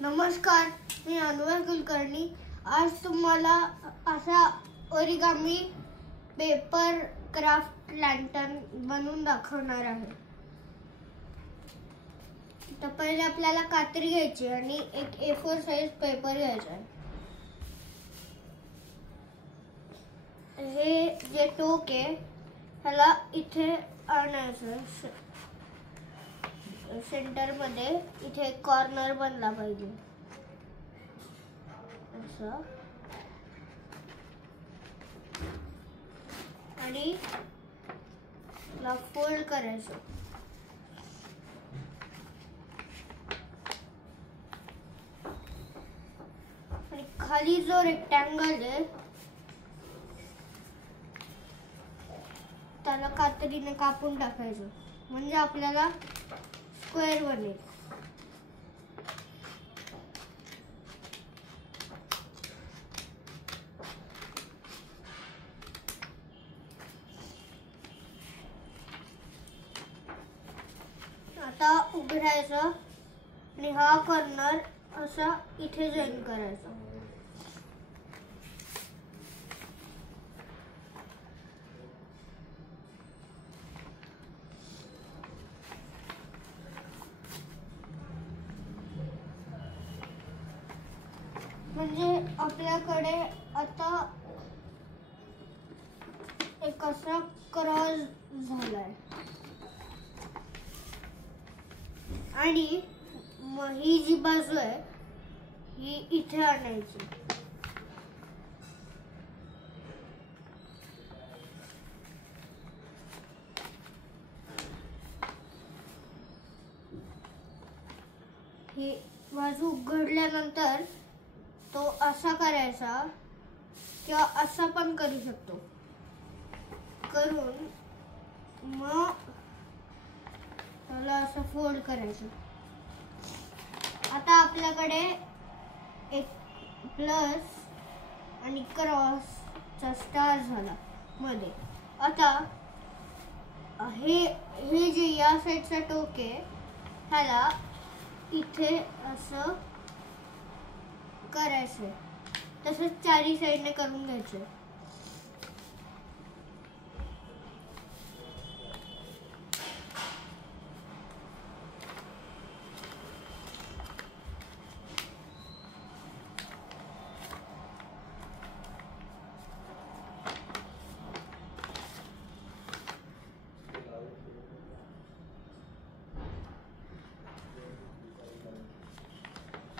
नमस्कार, मी अनुराग कुलकर्णी. आज तुम्हाला असा ओरिगामी पेपर क्राफ्ट लँटर्न बनवून दाखवणार आहे. तर पहिले आपल्याला कात्री घ्यायची आणि एक A4 साइज पेपर घ्यायचा. हे जे टोक आहे ह्याला इथे आणायचं. सेंटर मध्ये इथे कॉर्नर बनला पाहिजे असं. आणि ला फोल्ड करायचं. आणि खाली जो रेक्टँगल आहे त्याला कात्रीने कापून टाकायचं, म्हणजे आपल्याला स्क्वेअर बनेल. आता उघडायचं आणि हा कॉर्नर असा इथे जॉईन करायचा. म्हणजे आपल्याकडे आता एक असा क्रॉस झालाय. आणि ही जी बाजू आहे ही इथे आणायची. ही बाजू उघडल्यानंतर तो असा करायचा किंवा असा पण करू शकतो. करून मग त्याला असं फोल्ड करायचं. आता आपल्याकडे एक प्लस आणि क्रॉसचा स्टार झाला मध्ये. आता हे जे या साईडचा टोक आहे ह्याला इथे असं करायचं. तसंच चारी साईडने करून घ्यायचं.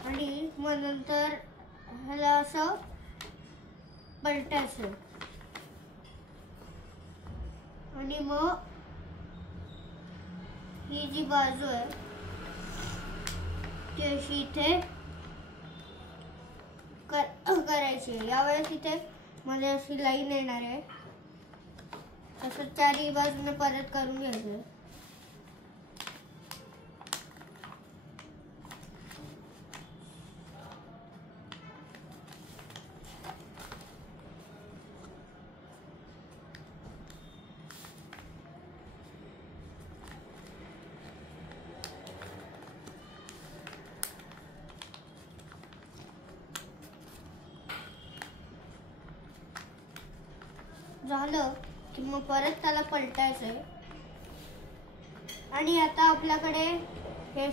आणि मग नंतर ह्याला असं पलटायचं. आणि मग ही जी बाजू आहे ती अशी इथे करायची. यावेळेस इथे मध्ये अशी लाईन येणार आहे. तसं चारही बाजूने परत करून घ्यायचं. झालं की मग परत त्याला पलटायचंय. आणि आता आपल्याकडे हे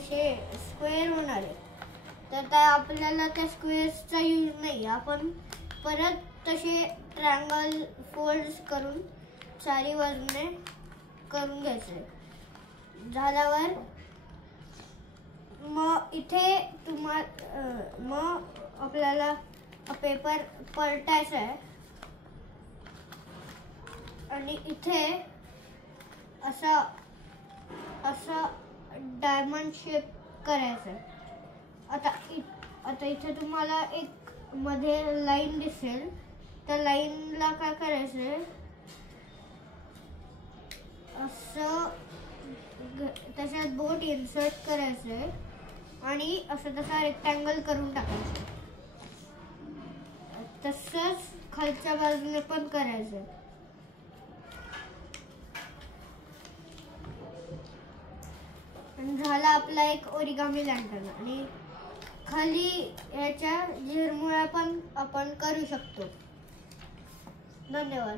स्क्वेअर होणार आहे. तर त्या आपल्याला त्या स्क्वेअर्सचा यूज नाही. आपण परत तसे ट्रायंगल फोल्ड्स करून चारी बाजूने करून घ्यायचे. झाल्यावर मग इथे मग आपल्याला पेपर पलटायचा आहे. आणि इथे असा डायमंड शेप करायचा. आता इथे तुम्हाला एक मध्ये लाईन दिसेल. त्या लाईनला काय करायचंय, असं त्याच्यात बोट इन्सर्ट करायचंय आणि असं तसा रेक्टँगल करून टाकायचं. तसंच खालच्या बाजूने पण करायचं. झाला आपला एक ओरिगामी लँटर्न. आणि खाली ह्याच्या झिरमुळ्या पण आपण करू शकतो. धन्यवाद.